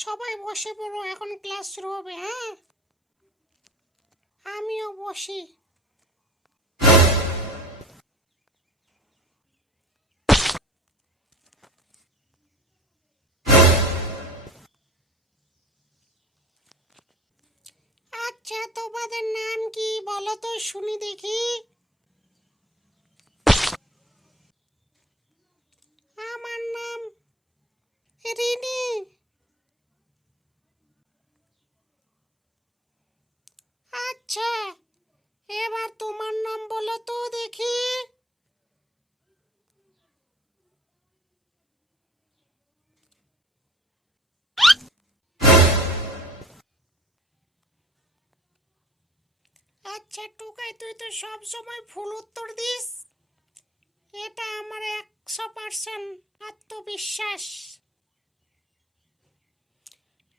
সবাই বসে পড়ো, এখন ক্লাস শুরু হবে হ্যাঁ? আমিও বসি। আচ্ছা তোমাদের নাম কি বলো তো, শুনি দেখি। আমার নাম রিনি আচ্ছা এবার তোমার নাম বলো তো দেখি। আচ্ছা টুকাই, তুই তো সব সময় ভুল উত্তর দিস। এটা আমার একশো পার্সেন্ট আত্মবিশ্বাস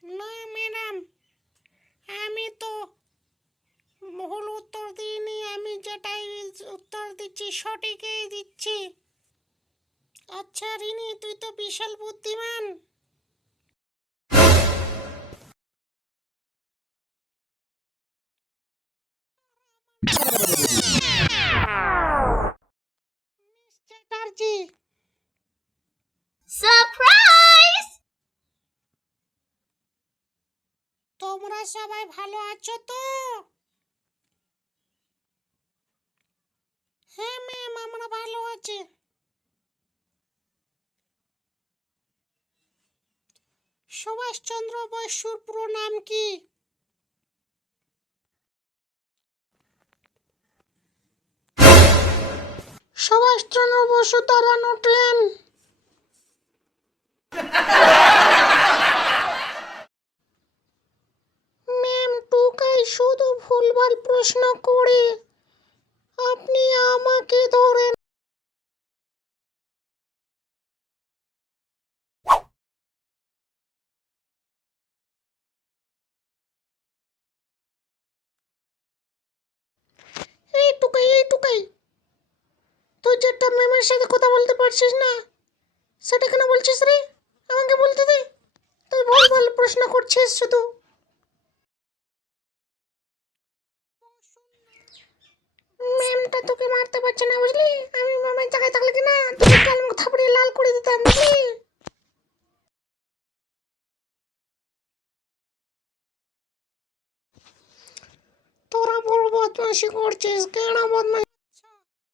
না ম্যাডাম আমি তো ভুল উত্তর দিইনি আমি যেটাই উত্তর দিচ্ছি সঠিকই দিচ্ছি। আচ্ছা রিনি তুই তো বিশাল বুদ্ধিমান। চ্যাটার্জি! তোমরা সবাই ভালো আছো তো? হ্যাঁ ম্যাম আমরা ভালো আছি। সুভাষচন্দ্র বসুর পুরো নাম কি? সুভাষচন্দ্র বসু দাঁড়ানো ট্রেন ম্যাম টুকাই শুধু ভুলভাল প্রশ্ন করে। আপনি আমাকে ধরেন। এই টুকাই এই টুকাই। তুই যেটা ম্যামের সাথে কথা বলতে পারছিস না, সেটা কেন বলছিস রে? আমাকে বলতে দে। তুই ভুল, ভালো প্রশ্ন করছিস শুধু। ম্যামটা তোকে মারতে পারছে না, বুঝলি? আমি মামার জায়গায় থাকলে কিনা না কাল মুখ থাপড়িয়ে লাল করে দিতাম, বুঝলি? তোরা বড় বদমাশি করছিস কেন বদমাশি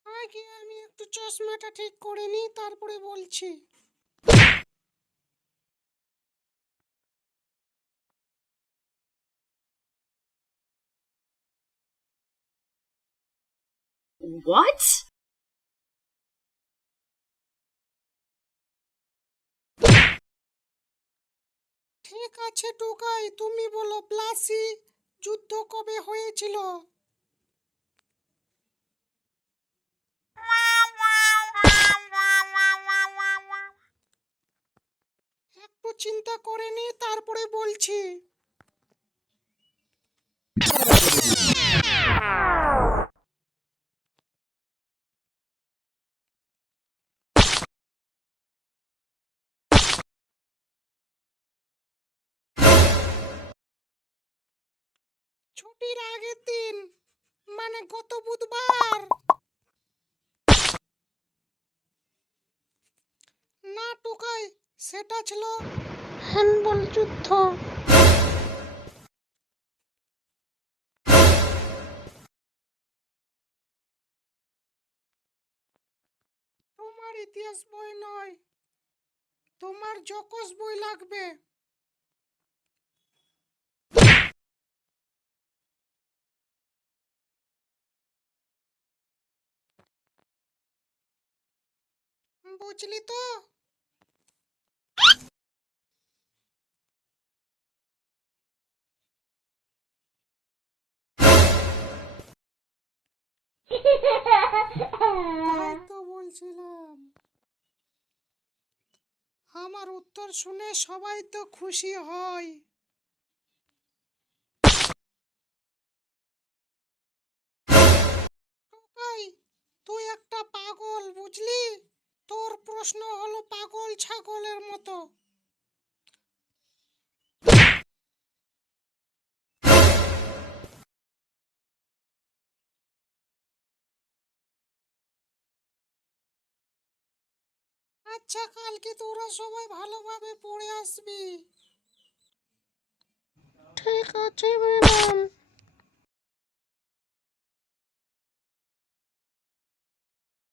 আগে আমি একটু চশমাটা ঠিক করে নিই, তারপরে বলছি। What? ঠিক আছে, টুকাই, তুমি বলো, প্লাসি যুদ্ধ কবে হয়েছিল একটু চিন্তা করে নি, তারপরে বলছি ছুটির আগের দিন মানে গত বুধবার। না টুকাই, সেটা ছিল হ্যান্ডবল যুদ্ধ। তোমার ইতিহাস বই নয়, তোমার জকস বই লাগবে। বুঝলি তো? বলছিলাম। আমার উত্তর শুনে সবাই তো খুশি হয়। তুই একটা পাগল তো। আচ্ছা কালকে তোরা সবাই ভালোভাবে পড়ে আসবি। ঠিক আছে ম্যাডাম।